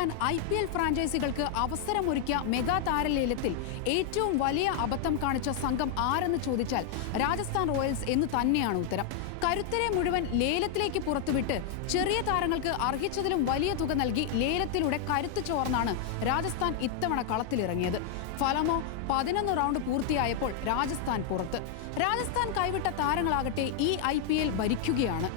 സ്വന്തമാക്കാൻ IPL ഫ്രാഞ്ചൈസികൾക്ക് അവസരമൊരുക്കിയ mega താരലേലത്തിൽ ഏറ്റവും വലിയ അബദ്ധം കാണിച്ച സംഘം ആരെന്ന് ചോദിച്ചാൽ രാജസ്ഥാൻ റോയൽസ് എന്ന് തന്നെയാണ് ഉത്തരം. കരുത്തരെ മുഴുവൻ ലേലത്തിലേക്ക് പുറത്തുവിട്ട് ചെറിയ താരങ്ങൾക്ക് അർഹിച്ചതിലും വലിയ തുക നൽകി ലേലത്തിലൂടെ കരുത്ത് ചോർന്നാണ് രാജസ്ഥാൻ ഇത്തവണ കളത്തിലിറങ്ങിയത്. ഫലമോ 11 റൗണ്ട് പൂർത്തിയായപ്പോൾ രാജസ്ഥാൻ പുറത്ത്. രാജസ്ഥാൻ കൈവിട്ട താരങ്ങളാകട്ടെ ഈ IPL ഭരിക്കുകയാണ്.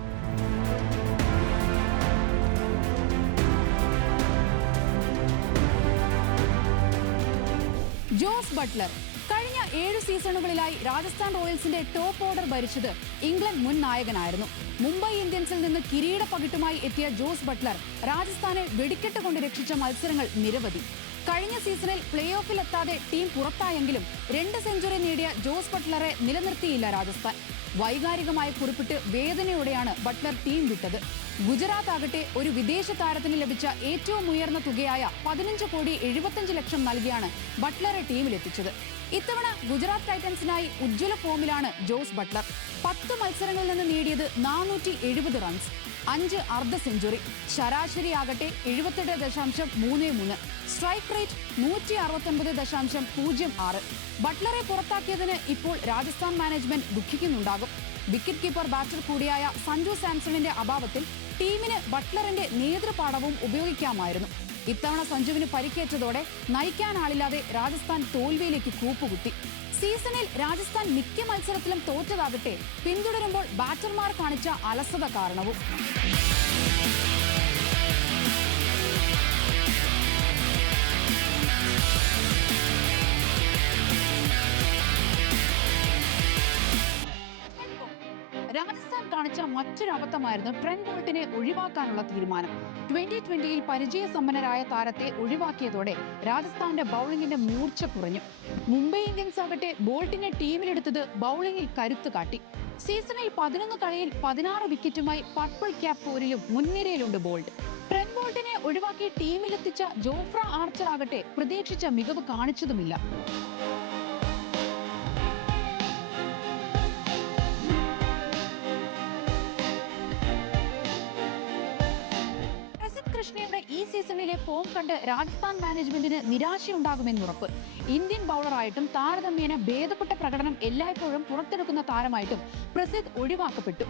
ജോസ് ബട്ട്ലർ കഴിഞ്ഞ 7 സീസണുകളിലായി രാജസ്ഥാൻ റോയൽസിന്റെ ടോപ്പ് ഓർഡർ ഭരിച്ചത് ഇംഗ്ലണ്ട് മുൻ നായകനായിരുന്നു. മുംബൈ ഇന്ത്യൻസിൽ നിന്ന് കിരീട പകിട്ടുമായി എത്തിയ ജോസ് ബട്ട്ലർ രാജസ്ഥാനെ വെടിക്കെട്ട് കൊണ്ട് രക്ഷിച്ച മത്സരങ്ങൾ നിരവധി. കഴിഞ്ഞ സീസണിൽ പ്ലേ ഓഫിൽ എത്താതെ ടീം പുറത്തായെങ്കിലും 2 സെഞ്ചുറി നേടിയ ജോസ് ബട്ട്ലറെ നിലനിർത്തിയില്ല രാജസ്ഥാൻ. വൈകാരികമായി കുറിപ്പിട്ട് വേദനയോടെയാണ് ബട്ട്ലർ ടീം വിട്ടത്. ഗുജറാത്ത് ആകട്ടെ ഒരു വിദേശ താരത്തിന് ലഭിച്ച ഏറ്റവും ഉയർന്ന തുകയായ 15,75,00,000 നൽകിയാണ് ബട്ട്ലറെ ടീമിലെത്തിച്ചത്. ഇത്തവണ ഗുജറാത്ത് ടൈറ്റൻസിനായി ഉജ്ജ്വല ഫോമിലാണ് ജോസ് ബട്ട്ലർ. 10 മത്സരങ്ങളിൽ നിന്ന് നേടിയത് 470 റൺസ്, 5 അർദ്ധ സെഞ്ചുറി. ശരാശരിയാകട്ടെ 78.33. Strike rate 169.06. ബട്ട്ലറെ പുറത്താക്കിയതിന് ഇപ്പോൾ രാജസ്ഥാൻ മാനേജ്മെന്റ് ദുഃഖിക്കുന്നുണ്ടാകും. വിക്കറ്റ് കീപ്പർ ബാറ്റർ കൂടിയായ സഞ്ജു സാംസണിന്റെ അഭാവത്തിൽ ടീമിന് ബട്ട്ലറിന്റെ നേതൃപാടവും ഉപയോഗിക്കാമായിരുന്നു. ഇത്തവണ സഞ്ജുവിന് പരിക്കേറ്റതോടെ നയിക്കാനാളില്ലാതെ രാജസ്ഥാൻ തോൽവിയിലേക്ക് കൂപ്പുകുത്തി. സീസണിൽ രാജസ്ഥാൻ മിക്ക മത്സരത്തിലും തോറ്റതാകട്ടെ പിന്തുടരുമ്പോൾ ബാറ്റർമാർ കാണിച്ച അലസത കാരണവും. രാജസ്ഥാൻ കാണിച്ച മറ്റൊരു അബദ്ധമായിരുന്നു ട്രെന്റ് ബോൾട്ടിനെ ഒഴിവാക്കാനുള്ള തീരുമാനം. 2020-ൽ പരിചയസമ്പന്നരായ താരത്തെ ഒഴിവാക്കിയതോടെ രാജസ്ഥാന്റെ ബൌളിംഗിന്റെ മൂർച്ച കുറഞ്ഞു. മുംബൈ ഇന്ത്യൻസ് ആകട്ടെ ബോൾട്ടിനെ ടീമിലെടുത്തത് ബൌളിംഗിൽ കരുത്ത് കാട്ടി. സീസണിൽ 11 കളിയിൽ 16 വിക്കറ്റുമായി പർപ്പിൾ ക്യാപ് പോരിലും മുൻനിരയിലുണ്ട് ബോൾട്ട്. ട്രെന്റ് ബോൾട്ടിനെ ഒഴിവാക്കി ടീമിലെത്തിച്ച ജോഫ്ര ആർച്ചർ ആകട്ടെ പ്രതീക്ഷിച്ച മികവ് കാണിച്ചതുമില്ല. കൃഷ്ണയുടെ ഈ സീസണിലെ ഫോം കണ്ട് രാജസ്ഥാൻ മാനേജ്മെന്റിന് നിരാശയുണ്ടാകുമെന്നുറപ്പ്. ഇന്ത്യൻ ബൌളറായിട്ടും താരതമ്യേന ഭേദപ്പെട്ട പ്രകടനം എല്ലായ്പ്പോഴും പുറത്തെടുക്കുന്ന താരമായിട്ടും പ്രസിദ്ധ് ഒഴിവാക്കപ്പെട്ടു.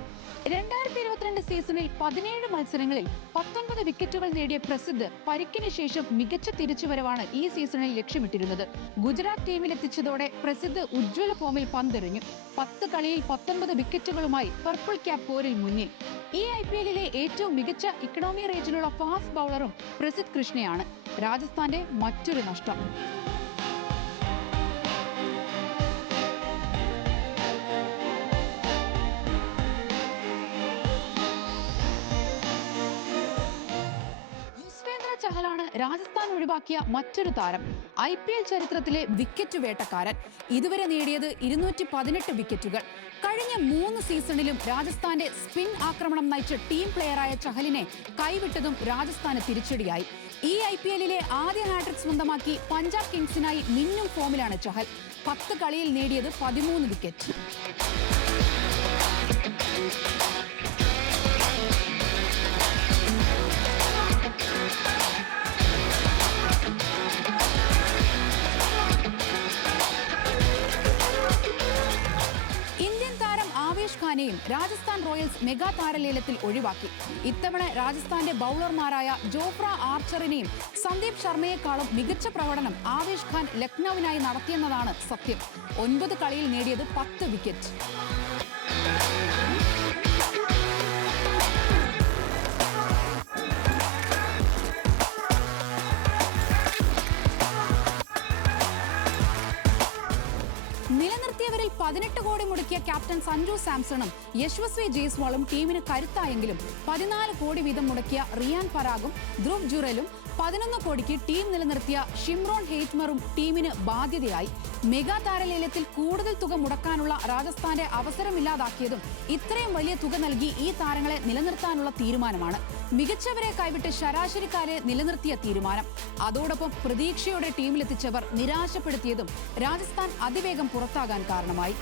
2022 സീസണിൽ 17 മത്സരങ്ങളിൽ 19 വിക്കറ്റുകൾ നേടിയ പ്രസിദ്ധ് പരിക്കിന് ശേഷം മികച്ച തിരിച്ചുവരവാണ് ഈ സീസണിൽ ലക്ഷ്യമിട്ടിരുന്നത്. ഗുജറാത്ത് ടീമിലെത്തിച്ചതോടെ പ്രസിദ്ധ് ഉജ്ജ്വല ഫോമിൽ പന്തെറിഞ്ഞു. 10 കളിയിൽ 19 വിക്കറ്റുകളുമായി പർപ്പിൾ ക്യാപ് പോരിൽ മുന്നിൽ. ഈ IPL-ലെ ഏറ്റവും മികച്ച ഇക്കണോമി റേറ്റിലുള്ള ഫാസ്റ്റ് ബൌളറും പ്രസിദ്ധ് കൃഷ്ണയാണ്. രാജസ്ഥാന്റെ മറ്റൊരു നഷ്ടം. ചഹലാണ് രാജസ്ഥാൻ ഒഴിവാക്കിയ മറ്റൊരു താരം. IPL ചരിത്രത്തിലെ വിക്കറ്റ് വേട്ടക്കാരൻ. ഇതുവരെ നേടിയത് 218 വിക്കറ്റുകൾ. കഴിഞ്ഞ 3 സീസണിലും രാജസ്ഥാന്റെ സ്പിൻ ആക്രമണം നയിച്ച ടീം പ്ലെയറായ ചഹലിനെ കൈവിട്ടതും രാജസ്ഥാന് തിരിച്ചടിയായി. ഈ IPL-ലെ ആദ്യ ഹാട്രിക് സ്വന്തമാക്കി പഞ്ചാബ് കിങ്സിനായി മിന്നും ഫോമിലാണ് ചഹൽ. 10 കളിയിൽ നേടിയത് 13 വിക്കറ്റ്. ഖാനെയും രാജസ്ഥാൻ റോയൽസ് മെഗാ താരലേലത്തിൽ ഒഴിവാക്കി. ഇത്തവണ രാജസ്ഥാന്റെ ബൌളർമാരായ ജോഫ്ര ആർച്ചറിനെയും സന്ദീപ് ശർമ്മയെക്കാളും മികച്ച പ്രകടനം ആവേശ് ഖാൻ ലക്നൌവിനായി നടത്തിയെന്നതാണ് സത്യം. 9 കളിയിൽ നേടിയത് 10 വിക്കറ്റ്. നിലനിർത്തിയവരിൽ 18 കോടി മുടക്കിയ ക്യാപ്റ്റൻ സഞ്ജു സാംസണും യശ്വസ്വി ജയ്സ്വാളും ടീമിന് കരുത്തായെങ്കിലും 14 കോടി വീതം മുടക്കിയ റിയാൻ പരാഗും ധ്രുവ് ജുറലും 11 കോടിക്ക് ടീം നിലനിർത്തിയ ഷിംറോൺ ഹെയ്റ്റ്മറും ടീമിന് ബാധ്യതയായി. മെഗാ താരലേലത്തിൽ കൂടുതൽ തുക മുടക്കാനുള്ള രാജസ്ഥാന്റെ അവസരമില്ലാതാക്കിയതും ഇത്രയും വലിയ തുക നൽകി ഈ താരങ്ങളെ നിലനിർത്താനുള്ള തീരുമാനമാണ്. മികച്ചവരെ കൈവിട്ട് ശരാശരിക്കാരെ നിലനിർത്തിയ തീരുമാനം. അതോടൊപ്പം പ്രതീക്ഷയോടെ ടീമിലെത്തിച്ചവർ നിരാശപ്പെടുത്തിയതും രാജസ്ഥാൻ അതിവേഗം പുറത്താകാൻ കാരണമായി.